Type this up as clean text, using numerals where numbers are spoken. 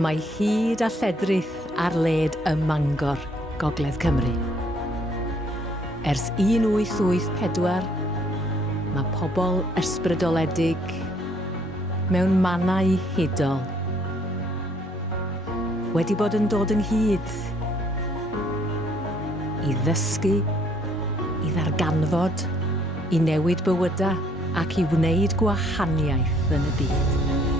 Mae hyd a lledrith ar led y Mangor, Gogledd Cymru. Ers 1884, mae pobl ysbrydoledig mewn mannau hudol wedi bod yn dod ynghyd i ddysgu, i ddarganfod, i newid bywydau ac i wneud gwahaniaeth yn y byd.